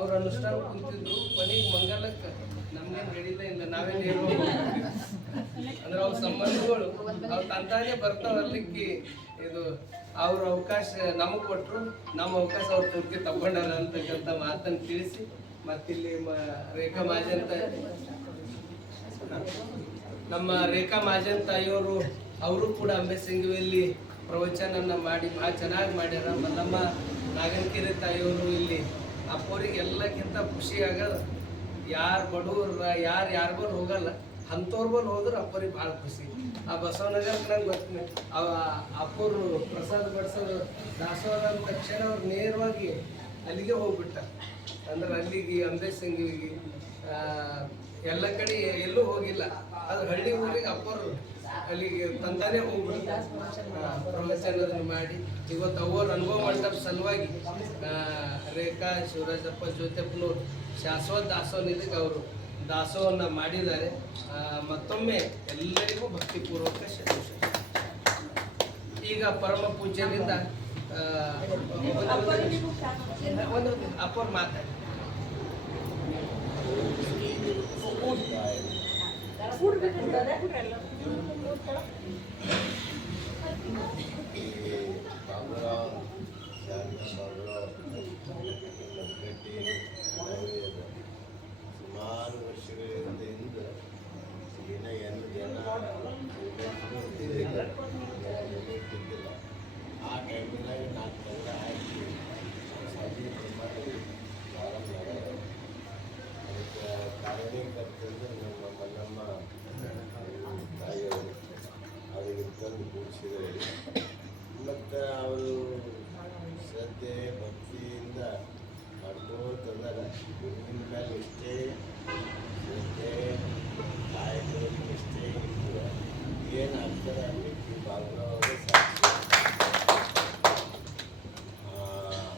ಅವ್ರ ಅನುಷ್ಠಾನ ಕುಂತಿದ್ರು. ಕೊನೆಗೆ ಮಂಗಲಕ್ಕೆ ನಮ್ಗೇನು ಹೇಳಿಲ್ಲ ಇಲ್ಲ, ನಾವೇನು ಹೇಳ್ಬೋದು ಅಂದ್ರೆ ಅವ್ರ ಸಂಬಂಧಗಳು ಅವ್ರ ತಂತಾನೇ ಬರ್ತಾವಲ್ಲಿಕ್ಕೆ ಇದು ಅವ್ರ ಅವಕಾಶ ನಮಗೆ ಕೊಟ್ಟರು, ನಮ್ಮ ಅವಕಾಶ ಅವ್ರ ತುರ್ಕಿ ತಗೊಂಡಾರ ಅಂತಕ್ಕಂಥ ಮಾತನ್ನು ತಿಳಿಸಿ ಮತ್ತಿಲ್ಲಿ ರೇಖಾ ಮಹಾಜನ್ ನಮ್ಮ ರೇಖಾ ಮಹಾಜನ್ ತಾಯಿಯವರು ಅವರು ಕೂಡ ಅಂಬೆಸಂಗಿಯಲ್ಲಿ ಪ್ರವಚನನ್ನ ಮಾಡಿ ಭಾಳ ಚೆನ್ನಾಗಿ ಮಾಡ್ಯಾರ. ನಮ್ಮ ನಾಗನಕೆರೆ ತಾಯಿಯವರು ಇಲ್ಲಿ ಅಪ್ಪೋರಿಗೆ ಎಲ್ಲಕ್ಕಿಂತ ಖುಷಿ ಆಗೋದು ಯಾರು ಬಡವ್ರ ಯಾರು ಹೋಗಲ್ಲ ಅಂಥವ್ರ ಬಲ್ಲಿ ಹೋದ್ರೆ ಅಪ್ಪರಿಗೆ ಭಾಳ ಖುಷಿ. ಆ ಬಸವನಗರಕ್ಕೆ ನಂಗೆ ಗೊತ್ತಿಲ್ಲ, ಅಪ್ಪರು ಪ್ರಸಾದ ಬಡಿಸೋದು ದಾಸೋಹ ಅಂದ ತಕ್ಷಣ ಅವ್ರು ನೇರವಾಗಿ ಅಲ್ಲಿಗೆ ಹೋಗ್ಬಿಟ್ಟ. ಅಂದ್ರೆ ಅಲ್ಲಿಗೆ ಅಂಬೆಸಂಗಿಗೆ ಎಲ್ಲ ಕಡೆ ಎಲ್ಲೂ ಹೋಗಿಲ್ಲ. ಅದು ಹಳ್ಳಿ ಊರಿಗೆ ಅಪ್ಪರು ಅಲ್ಲಿಗೆ ತಂದಾನೆ ಹೋಗ್ಬಿಟ್ಟು ಪ್ರವಚನದನ್ನು ಮಾಡಿ ಇವತ್ತು ಅವ್ರ ಅನುಭವ ಮಂಟಪ ಸಲುವಾಗಿ ರೇಖಾ ಶಿವರಾಜಪ್ಪ ಜ್ಯೋತಿಯಪ್ಪನವ್ರು ಶಾಶ್ವತ ದಾಸೋಹ ನಿಧಿಗೆ ಅವರು ದಾಸೋಹವನ್ನು ಮಾಡಿದ್ದಾರೆ. ಮತ್ತೊಮ್ಮೆ ಎಲ್ಲರಿಗೂ ಭಕ್ತಿಪೂರ್ವಕ ಶುಭಾಶಯ. ಈಗ ಪರಮ ಪೂಜ್ಯರಿಂದ ಒಂದು ಅಪ್ಪರ್ ಮಾತಾಡಿ ಸುಮಾರು ವರ್ಷಗಳಿಂದ ಏನು ಜನ ಇದ್ದಿಲ್ಲ. ಆ ಟೈಮಿನಾಗ 4 ತಿಂಗಳ ಹಾಕಿ ಮಾಡಿ ಪ್ರಾರಂಭ ಮಾಡ್ಯಾರ. ಅದಕ್ಕೆ ಕಾರ್ಯಕರ್ತಂದ್ರೆ ನಮ್ಮ ಮಲ್ಲಮ್ಮ ತಾಯಿಯವರು ಅವರಿಗೆ ತಂದು ಕೂಡಿಸಿದ್ದಾರೆ. ಮತ್ತು ಅವರು ಶ್ರದ್ಧೆ ಭಕ್ತಿಯಿಂದ ಮಾಡ್ಕೋತಂದ್ರೆ ಗುರುವಿನ ಮೇಲೆ ಇಷ್ಟೇ ಶ್ರದ್ಧೆ ಕಾಯಕದಲ್ಲಿ ಇಷ್ಟೇ ಇರ್ತದೆ. ಏನು ಆಗ್ತದೆ ಅನ್ನಲಿಕ್ಕೆ ಬಾಬುರವರು ಸಾಕ್ಷಿ.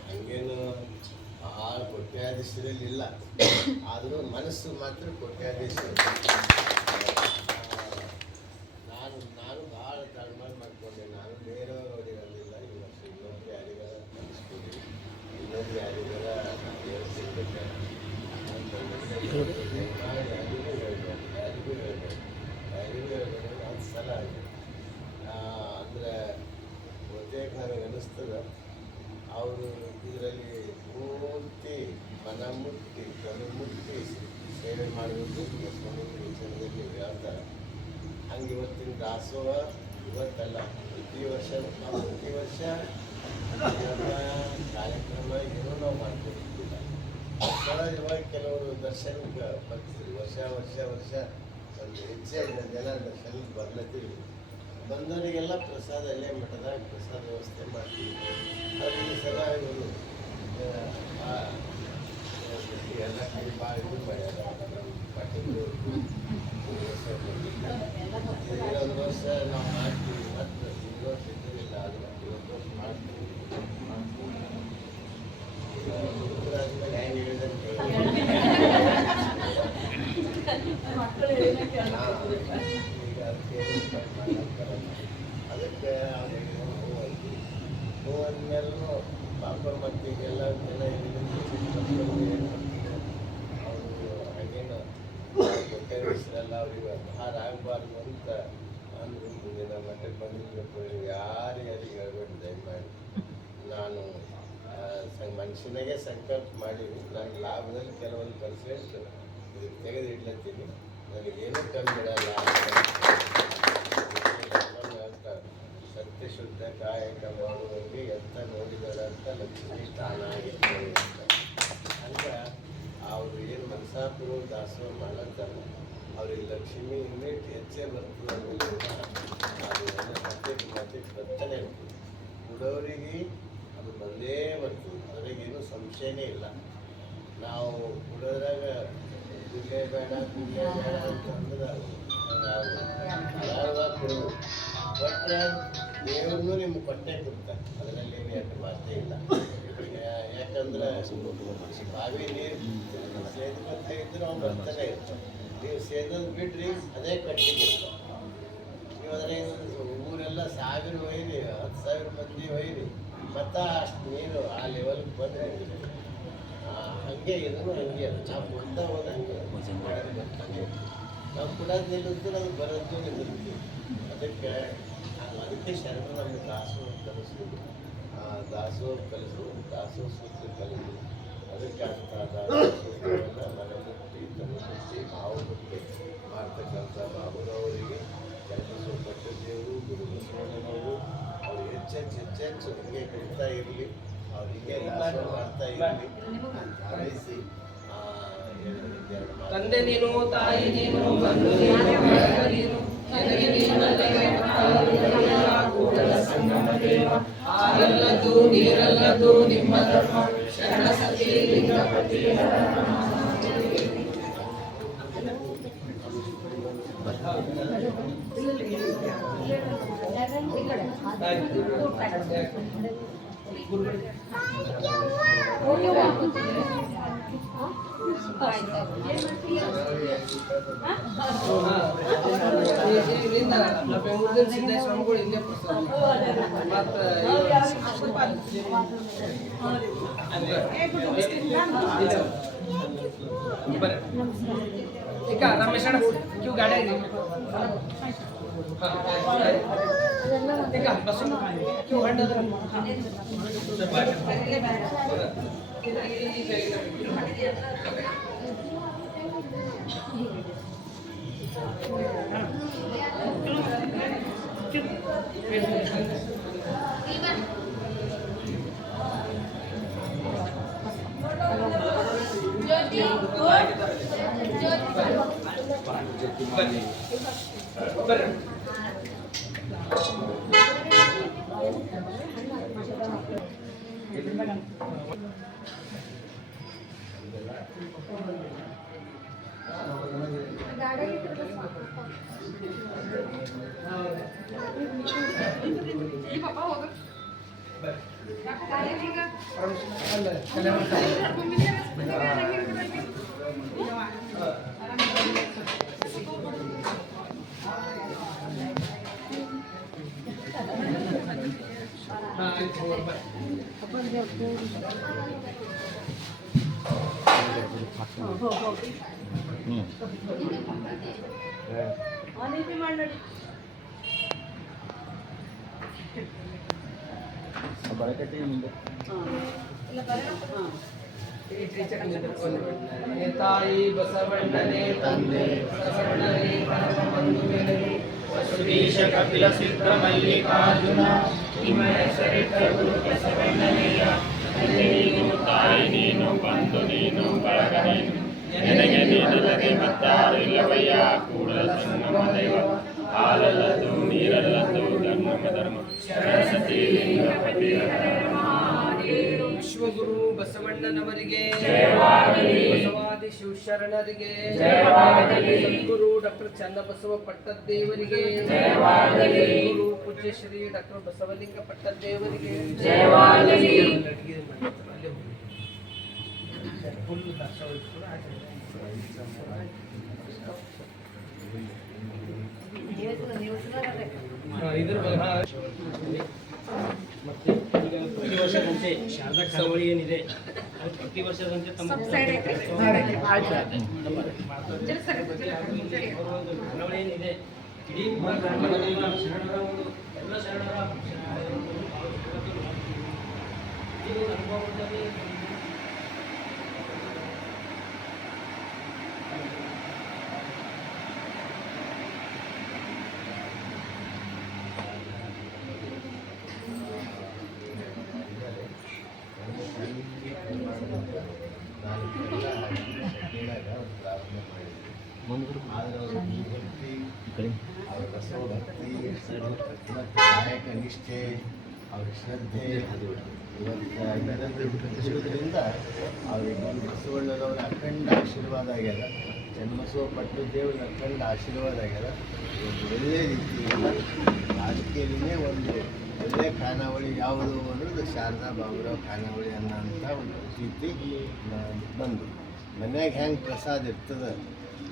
ಹಂಗೇನು ಆ ಕೋಟ್ಯಾಧೀಶರಲ್ಲಿ ಇಲ್ಲ, ಆದರೂ ಮನಸ್ಸು ಮಾತ್ರ ಕೋಟ್ಯಾಧೀಶರು. ನಾನು ಭಾಳ ತಾಳ್ಮೆ ಮಾಡ್ಕೊಂಡೆ. ನಾನು ಬೇರೆಯವರು ಅವರಿಗೆ ಅಂದಿಲ್ಲ, ಈ ವರ್ಷ ಇನ್ನೊಬ್ರು ಯಾರಿಗಾರ ಅನಿಸ್ಕೊಡಿ, ಇನ್ನೊಬ್ರು ಯಾರಿಗಾರ ಹೇಳ್ತಿರ್ಬೇಕು ಯಾರಿಗೂ ಹೇಳ್ಬೇಕು ಅದು ಸಲ ಆಗಿದೆ. ಅಂದರೆ ಬಹುತೇಕ ನನಗೆ ಅನ್ನಿಸ್ತದೆ ಅವರು ಇದರಲ್ಲಿ ಪೂರ್ತಿ ಮನ ಮುಟ್ಟಿ ಕಣ್ಣು ಮುಟ್ಟಿ ಸೇವೆ ಮಾಡಬೇಕು ಬಸವಣ್ಣನ ವಿಚಾರದಲ್ಲಿ ಹೇಳ್ತಾರೆ. ಹಂಗೆ ಇವತ್ತಿನ ದಾಸೋಹ ಇವತ್ತಲ್ಲ, ಪ್ರತಿ ವರ್ಷ ಕಾರ್ಯಕ್ರಮ ಏನೋ ನಾವು ಮಾಡ್ಕೊಳ್ತಿಲ್ಲ. ಸಹಜವಾಗಿ ಕೆಲವರು ದರ್ಶನಕ್ಕೆ ಬರ್ತೀವಿ. ವರ್ಷ ಒಂದು ಹೆಚ್ಚಾಗಿ ಜನ ದರ್ಶನಕ್ಕೆ ಬರ್ಲತ್ತೀವಿ. ಬಂದವರಿಗೆಲ್ಲ ಪ್ರಸಾದ ಅಲ್ಲೇ ಮಠದಾಗ ಪ್ರಸಾದ ವ್ಯವಸ್ಥೆ ಮಾಡ್ತೀವಿ. ಅದಕ್ಕೆ ಸದಾ ಇವರು ಎಲ್ಲ ಕಡೆ ಭಾಳ ಇದು ಮಾಡ್ಯಾರ. ನಮ್ಮ ಪಾಟೀಲ್ ಒಂದು ವರ್ಷ ನಾವು ಮಾಡ್ತೀವಿ, ಮತ್ತು ಈ ವರ್ಷ ಇದ್ದಿರಲಿಲ್ಲ, ಆದರೆ 50 ವರ್ಷ ಮಾಡ್ತೀವಿ. ಆದ್ಮೇಲೆ ಹೆಂಗೆ ಹೇಳಿದಂಗೆ ಅದಕ್ಕೆ ಹೂ ಅಂದಮೇಲೂ ಪಾಪರ್ ಮತ್ತು ಈಗೆಲ್ಲ ಜನ ಅವರು ಹಾಗೇನು ಗೊತ್ತಾಗಿಸಲ್ಲ, ಅವ್ರಿಗೆ ಭಾರ ಆಗಬಾರ್ದು ಅಂತ ಅಂದರು. ಮುಂದಿನ ಮಠಕ್ಕೆ ಬಂದಿದ್ದಕ್ಕೆ ಯಾರಿಗೆ ಹೇಳ್ಬೇಡಿ ದಯಮಾಡಿ. ನಾನು ಮನುಷ್ಯನಾಗೆ ಸಂಕಲ್ಪ ಮಾಡೀನಿ, ನನಗೆ ಲಾಭದಲ್ಲಿ ಕೆಲವೊಂದು ಪರ್ಸೆಂಟ್ ಇದಕ್ಕೆ ತೆಗೆದು ಇಡ್ಲತ್ತೀನಿ. ನನಗೇನೂ ಕಮ್ಮಿ ಬಿಡಲ್ಲ. ಸತ್ಯ ಶುದ್ಧ ಕಾಯಕ ಮಾಡುವವರಿಗೆ ಎಂತ ನೋಡಿದಾರ ಅಂತ ಲಕ್ಷ್ಮೀ ತಾನಾಗಿತ್ತು ಅಂತ. ಹಂಗೆ ಅವರು ಏನು ಮನಸಾಪುರ ದಾಸೋಹ ಮಾಡತ್ತಾರ, ಅವ್ರಿಗೆ ಲಕ್ಷ್ಮಿ ಇನ್ನೇಟ್ ಹೆಚ್ಚೇ ಬರ್ತದೆ ಅನ್ನೋದು ಮತ್ತೆ ಬರ್ತಾನೆ ಇರ್ತದೆ. ಕೊಡೋರಿಗೆ ಅದು ಬಂದೇ ಬರ್ತದೆ, ಅದ್ರಾಗೇನು ಸಂಶಯನೇ ಇಲ್ಲ. ನಾವು ಕೊಡೋದ್ರಾಗ ಕುಲ್ಲೆ ಬೇಡ ಅಂತಂದ್ರೆ ಹಲವಾರು ಕೊಡೋದು ಕೊಟ್ಟರೆ ದೇವ್ರನ್ನೂ ನಿಮ್ಗೆ ಕೊಟ್ಟೆ ಕೊಡ್ತಾರೆ. ಅದರಲ್ಲಿ ಏನು ಎಷ್ಟು ಮಾತೇ ಇಲ್ಲ. ಯಾಕಂದ್ರೆ ಬಾವಿ ನೀರು ಸೇದ್ಕೊತಾ ಇದ್ರೆ ಅವ್ನು ಬರ್ತಾನೆ ಇರ್ತಾರೆ. ನೀವು ಸೇದೋದು ಬಿಡ್ರಿ ಅದೇ ಕಟ್ಟಿಗೆ ಇರ್ತಾರೆ. ನೀವು ಅದ್ರಾಗ ಊರೆಲ್ಲ 1000 ಒಯ್ಯಿರಿ, 10,000 ಮಂದಿ ಒಯ್ಯಿರಿ, ಮತ್ತು ಅಷ್ಟು ನೀರು ಆ ಲೆವೆಲ್ಗೆ ಬಂದರೆ ಹಂಗೆ ಇದನ್ನು ಹಂಗೆ ನಾವು ಮುಂದೆ ಹೋದಂಗೆ ಮಾಡೋದು ಬರ್ತಾನೆ ಇರ್ತೀವಿ. ನಾವು ಕೊಡೋದು ನಿಲ್ಲಿದ್ರೆ ಅದು ಬರೋದು ನಿಲ್ಲುತ್ತೆ. ಅದಕ್ಕೆ ಶರಣ ನಮಗೆ ದಾಸೋಹ ಕಲಿಸು, ದಾಸೋಹ ಕಲಿಸು, ದಾಸೋಹ ಸೂತ್ರ ಕಲಿಸು. ಅದಕ್ಕೆ ಅಂತ ದಾಸೋಹ ಸೂತ್ರವನ್ನು ಮನಮುಕ್ತಿ, ತನುಮುಕ್ತಿ, ಭಾವಮುಕ್ತಿ ಮಾಡ್ತಕ್ಕಂಥ ಬಾಬುರವರಿಗೆ ಚನ್ನಬಸವಪಟ್ಟ ದೇವರು, ಗುರು ಬಸವಣ್ಣನವರು ಅವ್ರು ಹೆಚ್ಚೆಚ್ಚು ಹಿಂಗೆ ಕೊಡ್ತಾ ಇರಲಿ, ಅವ್ರು ಹಿಂಗೆ ದಾಸೋಹ ಮಾಡ್ತಾ ಇರಲಿ ಅಂತ ಹಾರೈಸಿ ತಂದೆ ನೀನು, ತಾಯಿ ನೀನು, ಬಂಧು ನೀನು, ಬಳಗ ನೀನು, ನನಗೆ ನೀನಲ್ಲವೇ ಕೂಡಲ ಸಂಗಮ ದೇವ. ಹಾಲಲ್ಲದು ನೀರಲ್ಲದು ನಿಮ್ಮ ಧರ್ಮ, ಶರಣ ಸತಿ ಲಿಂಗಪತಿ ಬೆಂಗಳೂರಿನ ಸಿದ್ದೇಶ್ವರಗಳು ಇಲ್ಲೇ ಈಗ ರಮೇಶಣ್ಣ ಕ್ಯೂ ಗಾಡಿ ಆಗಿದೆ ಈಗ ಬಸ್ ಕ್ಯೂ ಹಂಡದ ತಾಯಿ ಬಸವಣ್ಣನೇ ತಂದೆ ಬಸವಣ್ಣನೇ ಪರಮ ಬಂಧುವಿನೇ ವಸುದೀಶ ಕಪಿಲ ಸಿದ್ಧ ಮಲ್ಲಿಕಾರ್ಜುನ ನಿಮ್ಮ ಹೆಸರಿಟ್ಟ ಗುರು ಬಸವಣ್ಣನೆಯ ತಂದೆ ನೀನು ತಾಯಿ ನೀನು ಬಂಧು ನೀನು ಬಳಗ ನೀನು ನನಗೆ ನೀನಲ್ಲದೆ ಮತ್ತಾರು ಇಲ್ಲವಯ್ಯ ಕೂಡಲ ಸಂಗಮ ದೈವ ಹಾಲಲ್ಲದು ನೀರಲ್ಲದು ಧರ್ಮ ಶರಣ ಸತಿ ಲಿಂಗಪತಿ ವಿಶ್ವಗುರು ಬಸವಣ್ಣನವರಿಗೆ ಬಸವಾದಿ ಶಿವಶರಣರಿಗೆ ಸದ್ಗುರು ಡಾಕ್ಟರ್ ಚನ್ನಬಸವ ಪಟ್ಟದ್ದೇವರಿಗೆ ಗುರು ಪೂಜ್ಯ ಶ್ರೀ ಡಾಕ್ಟರ್ ಬಸವಲಿಂಗ ಪಟ್ಟದ್ದೇವರಿಗೆ ಮತ್ತೆ ಈಗ ಪ್ರತಿ ವರ್ಷದಂತೆ ಶಾರದಾ ಚಳವಳಿ ಏನಿದೆ ಅದು ಪ್ರತಿ ವರ್ಷದಂತೆ ತಮ್ಮ ಚಳವಳಿ ಏನಿದೆ ಇಡೀ ಶರಣರ ಎಲ್ಲ ಶರಣರ ಅನುಭವದಲ್ಲಿ ಆದರೆ ಅವರ ಭಕ್ತಿ, ಅವರ ಬಸವಭಕ್ತಿ ಮತ್ತು ಕಾಯಕ ನಿಷ್ಠೆ, ಅವರ ಶ್ರದ್ಧೆ ಇವತ್ತಿರೋದ್ರಿಂದ ಅವರಿಗೆ ಬಸವಣ್ಣನವರ ಅಖಂಡ ಆಶೀರ್ವಾದ ಆಗ್ಯದ. ಚನ್ನಬಸವ ಪಟ್ಟದೇವರ ಅಖಂಡ ಆಶೀರ್ವಾದ ಆಗ್ಯದ. ಒಂದು ಒಳ್ಳೆಯ ರೀತಿಯಿಂದ ರಾಜಕೀಯನೇ ಒಂದು ಒಳ್ಳೆಯ ಖಾನಾವಳಿ ಯಾವುದು ಅನ್ನೋದು ಶಾರದಾ ಬಾಬುರಾವ್ ಖಾನಾವಳಿ ಅನ್ನೋಂಥ ಒಂದು ರೀತಿ ಬಂದು ಮನ್ಯಾಗ ಹೆಂಗೆ ಪ್ರಸಾದ ಇರ್ತದೆ,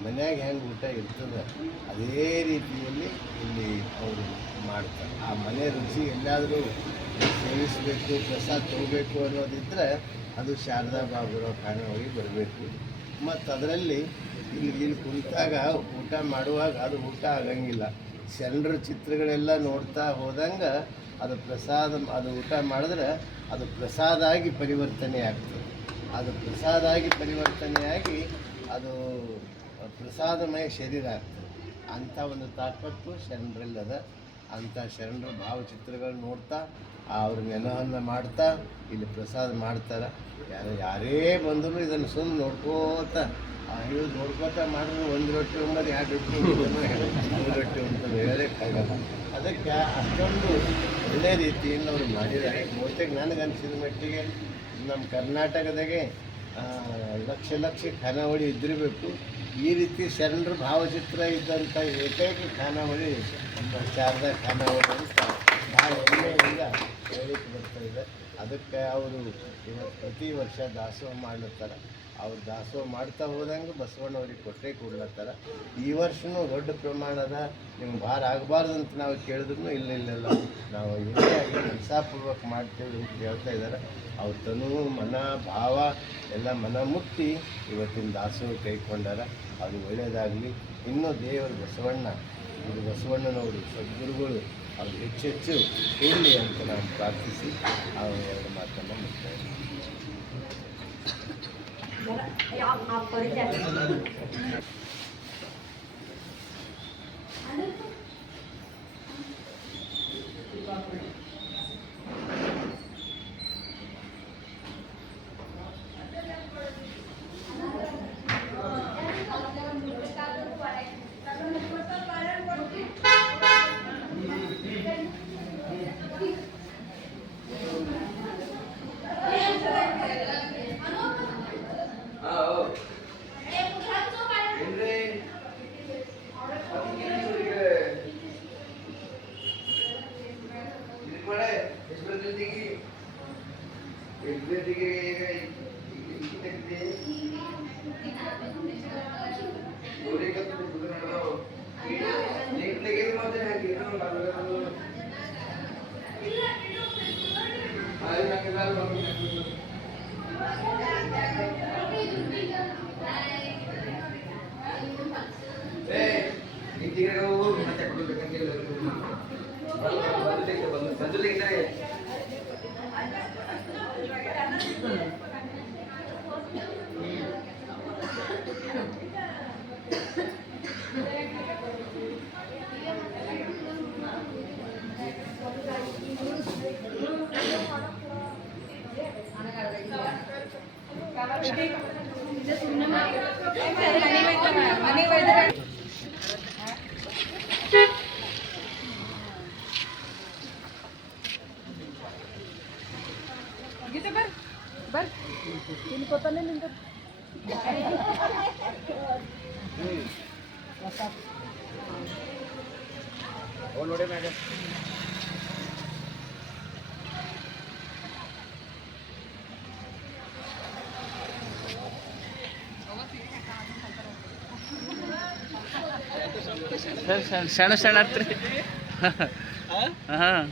ಮನ್ಯಾಗ ಹೆಂಗೆ ಊಟ ಇರ್ತದೆ, ಅದೇ ರೀತಿಯಲ್ಲಿ ಇಲ್ಲಿ ಅವರು ಮಾಡ್ತಾರೆ. ಆ ಮನೆ ರುಚಿ ಎಲ್ಲಾದರೂ ಸೇವಿಸಬೇಕು, ಪ್ರಸಾದ ತಗೋಬೇಕು ಅನ್ನೋದಿದ್ದರೆ ಅದು ಶಾರದಾ ಬಾಬುರಾವ್ ಖಾನಾವಳಿ ಬರಬೇಕು. ಮತ್ತು ಅದರಲ್ಲಿ ಇಲ್ಲಿ ಕುಂತಾಗ ಊಟ ಮಾಡುವಾಗ ಅದು ಊಟ ಆಗಂಗಿಲ್ಲ. ಶರಣರ ಚಿತ್ರಗಳೆಲ್ಲ ನೋಡ್ತಾ ಹೋದಂಗೆ ಅದು ಪ್ರಸಾದ, ಅದು ಊಟ ಮಾಡಿದ್ರೆ ಅದು ಪ್ರಸಾದ ಆಗಿ ಪರಿವರ್ತನೆ ಆಗ್ತದೆ. ಅದು ಪ್ರಸಾದ ಆಗಿ ಪರಿವರ್ತನೆಯಾಗಿ ಅದು ಪ್ರಸಾದಮಯ ಶರೀರ ಆಗ್ತದೆ. ಅಂಥ ಒಂದು ತಾಕತ್ತು ಶರಣರಲ್ಲದ. ಅಂಥ ಶರಣರ ಭಾವಚಿತ್ರಗಳು ನೋಡ್ತಾ ಅವ್ರ ನೆನವನ್ನು ಮಾಡ್ತಾ ಇಲ್ಲಿ ಪ್ರಸಾದ ಮಾಡ್ತಾರೆ. ಯಾರೇ ಬಂದರೂ ಇದನ್ನು ಸುಮ್ಮನೆ ನೋಡ್ಕೋತ ಇವು ನೋಡ್ಕೋತ ಮಾಡಿದ್ರೆ 1 ರೊಟ್ಟಿ ಉಂಬದು 2 ರೊಟ್ಟಿ ಉಂಬದು 3 ರೊಟ್ಟಿ ಉಂಬದು ಹೇಳೋಕ್ಕಾಗಲ್ಲ. ಅದಕ್ಕೆ ಅಷ್ಟೊಂದು ಒಳ್ಳೆಯ ರೀತಿಯಿಂದ ಅವರು ಮಾಡಿದ್ದಾರೆ. ಬಹುತೇಕ ನನಗನ್ಸಿದ ಮಟ್ಟಿಗೆ ನಮ್ಮ ಕರ್ನಾಟಕದಾಗೆ ಲಕ್ಷ ಖಾನಾವಳಿ ಇದ್ದಿರಬೇಕು. ಈ ರೀತಿ ಶರಣರ ಭಾವಚಿತ್ರ ಇದ್ದಂಥ ಏಕೈಕ ಖಾನಾವಳಿ ಶಾರದಾ ಖಾನಾವಳಿ ಅಂತ ಭಾಳ ಹೆಮ್ಮೆಯಿಂದ ಹೇಳಲಿಕ್ಕೆ ಬರ್ತಾ ಇದೆ. ಅದಕ್ಕೆ ಅವರು ಇವತ್ತು ಪ್ರತಿ ವರ್ಷ ದಾಸೋಹ ಮಾಡ್ಲತ್ತಾರೆ. ಅವ್ರು ದಾಸೋಹ ಮಾಡ್ತಾ ಹೋದಂಗೆ ಬಸವಣ್ಣವ್ರಿಗೆ ಕೊಟ್ಟರೆ ಕೊಡ್ಲತ್ತಾರೆ. ಈ ವರ್ಷವೂ ದೊಡ್ಡ ಪ್ರಮಾಣದ ನಿಮ್ಗೆ ಭಾರ ಆಗಬಾರ್ದು ಅಂತ ನಾವು ಕೇಳಿದ್ರು ಇಲ್ಲ ನಾವು ಇವರೇ ಕೆಲಸಪೂರ್ವಕ ಮಾಡ್ತೇವೆ ಅಂತ ಹೇಳ್ತಾ ಇದ್ದಾರೆ. ಅವ್ರ ತನು ಮನ ಭಾವ ಎಲ್ಲ ಮನ ಮುಟ್ಟಿ ಇವತ್ತಿನ ದಾಸೋಹ ಕೈಕೊಂಡಾರ. ಅವ್ರಿಗೆ ಒಳ್ಳೆಯದಾಗಲಿ. ಇನ್ನೂ ದೇವರು ಬಸವಣ್ಣನವರು ಸದ್ಗುರುಗಳು ಅವ್ರು ಹೆಚ್ಚು ಕೂಡಲಿ ಅಂತ ನಾವು ಪ್ರಾರ್ಥಿಸಿ ಅವ್ರ 2 ಮಾತನ್ನು ಮುಕ್ತಾಯ. ನೋಡಿ ಮೇಡಮ್ ಸಣ್ಣ ಹತ್ರಿ ಹಾಂ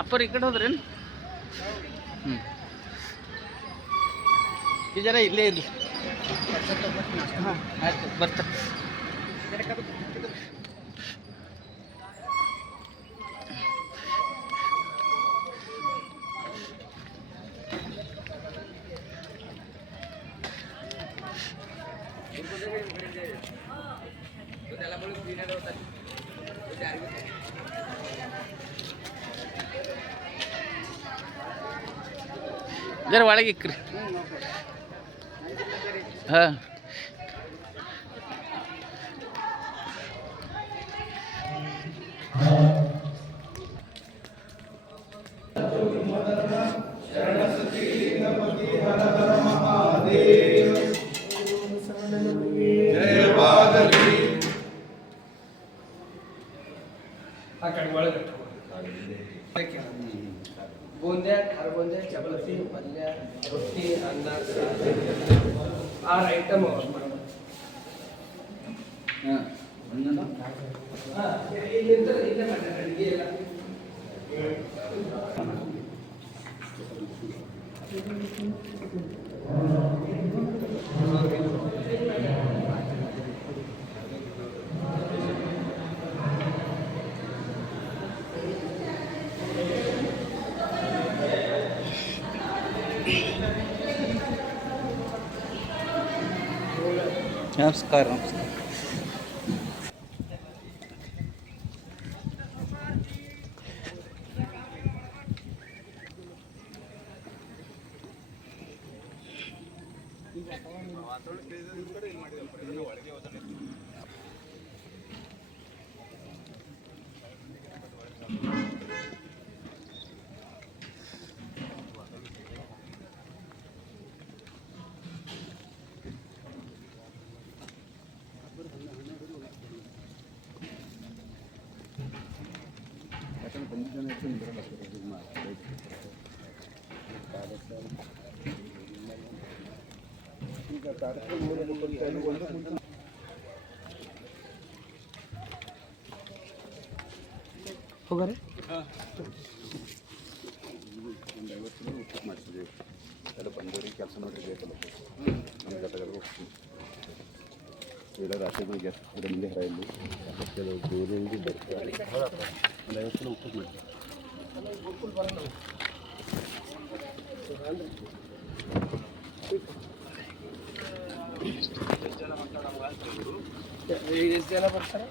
ಅಪ್ಪರು ಈ ಕಡೆ ಹೋದ್ರೇನು? ಈ ಜರ ಇಲ್ಲೇ ಇರಲಿ. ಹಾಂ ಆಯ್ತು ಬರ್ತಾರೆ. ಜರ ಒಳಗೆ ಇಕ್ರಿ. ಹಾಂ ಬೂಂದ್ಯಾ, ಖಾರಬೂಂದ್ಯಾ, ಚಪಾತಿ, ಪಲ್ಯ, ರೊಟ್ಟಿ, ಅನ್ನ, 6 ಐಟಮ್ ಇಲ್ಲೇ ಮಾಡ್ತಾರೆ ಅಡುಗೆ ಎಲ್ಲ. ನಮಸ್ಕಾರ. ಹೋಗಾರೆ ಬಂದವರಿಗೆ ಕೆಲಸ ಮಾಡಿ ಬೇಕಲ್ಲ ನಮ್ಮ ಜೊತೆಗೆ ಇಲ್ಲ ರಾತ್ರಿ ಗ್ಯಾಸ್ ಮುಂದೆ ಹರಲ್ಲಿ ಕೆಲವು ದೂರಿಂದ ಬರ್ತಾರೆ ಒಂದು 50 ಕಿಲೋ ಉಪ್ಪು ಮಾಡಿ ಎಷ್ಟು ಜನ ಬರ್ತಾರೆ?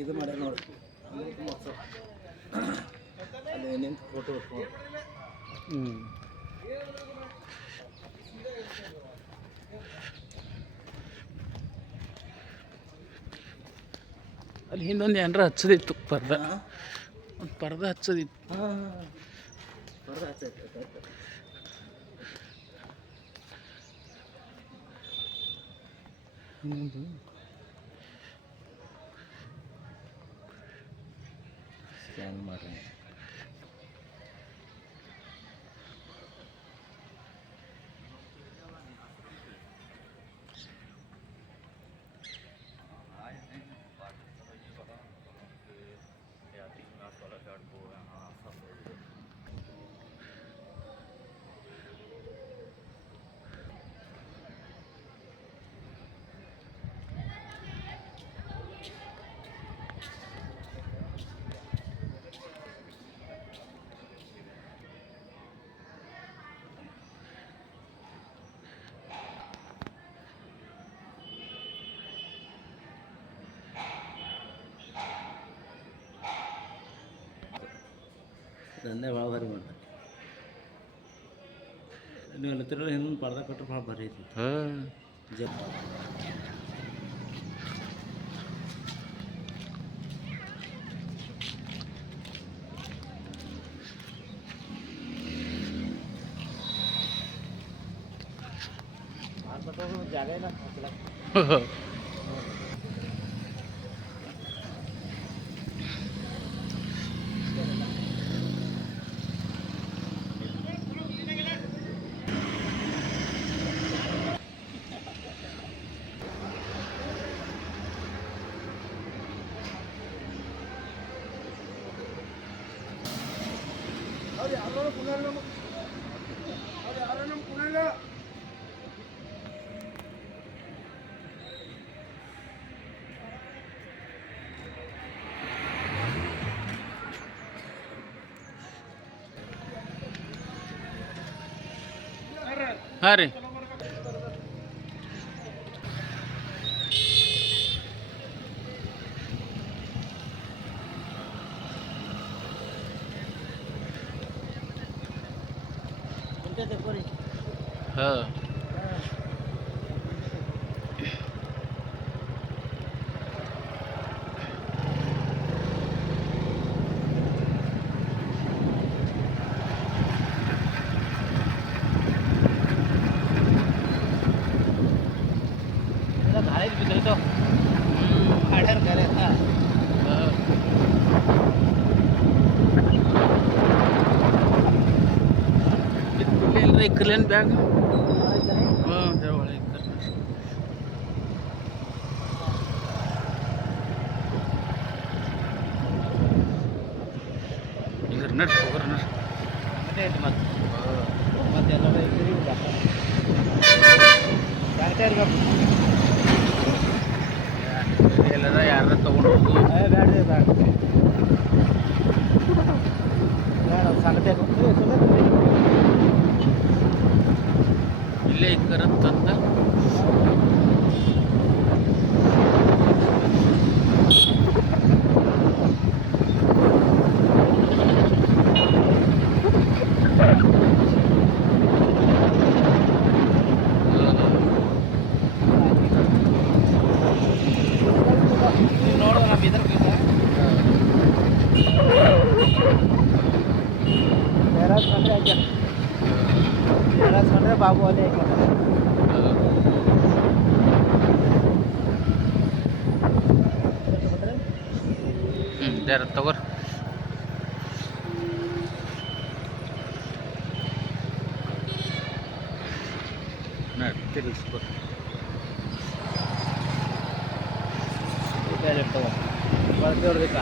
ಇದು ಮಾಡ್ಯಾರ ನೋಡಿ, ಅಲ್ಲಿ ನಿಂತು ಫೋಟೋ ಅಲ್ಲಿ ಹಿಂದೊಂದು ಏನಾರ ಹಚ್ಚದಿತ್ತು ಪರ್ದ, ಒಂದು ಪರ್ದ ಹಚ್ಚದಿತ್ತು. ಸ್ಕ್ಯಾನ್ ಮಾಡ್ರಿ. ದಂಧೆ ಭಾಳ ಭಾರಿ ಮಾಡ್ತಾರೆ. ನೀವು ಅಲ್ಲಿತ್ತಿರಲ್ಲ ಹಿಂದೆ ಪರ್ದ ಕೊಟ್ಟರೆ ಭಾಳ ಭಾರಿ ಐತಿ. ಜಾಗ ಇಲ್ಲ. ಹಾಂ ರೀ ಹಾಂ ಇಕ್ಕರ್ಲೇನು ಬ್ಯಾಗ್ ಹಾಂ ಒಳಗೆ ಇಕ್ಕರ್ ಈಗ ನಡ್ರಿ ಹೋಗ್ರಿ ನಡ್ರಿ ಎಲ್ಲರ ಯಾರ ತಗೊಂಡು ಹೋಗು ಇಲ್ಲೇ ಇಕ್ಕರಂತಂದ ಬಾಬು ಅಲ್ಲೇ ಯಾರ ತಗೋರಿ ತಿರುಗಿಸ್ಕೊ ಬರ್ದೇವ್ರದಕ್ಕ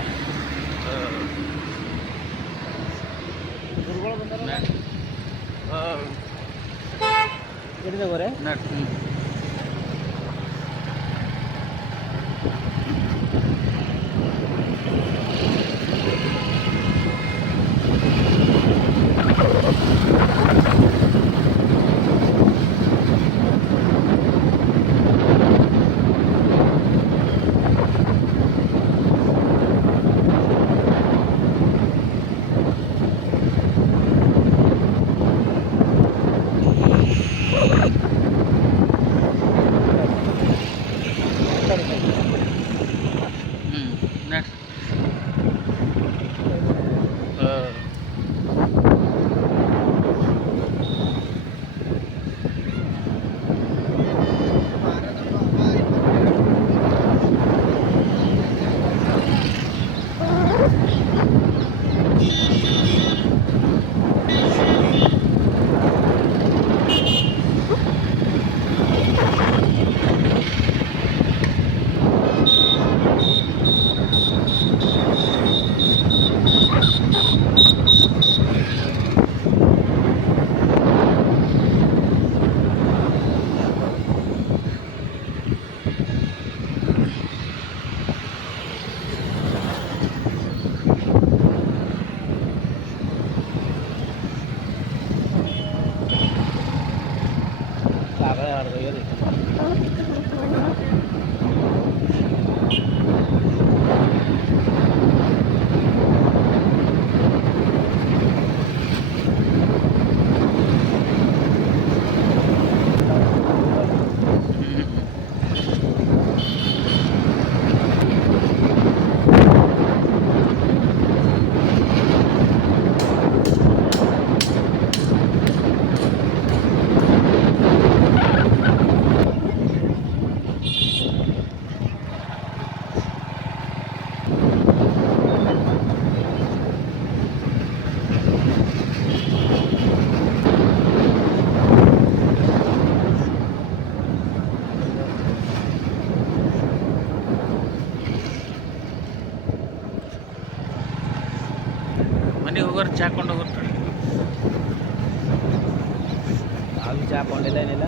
ಹಿಡಿದವರೇ ಮನೆಗೆ ಹೋಗೋರು ಚಾ ಕೊಂಡು ಹೋಗ್ತಾರೆ ಚಾ ಕೊಂಡಿಲ್ಲ ಏನಿಲ್ಲ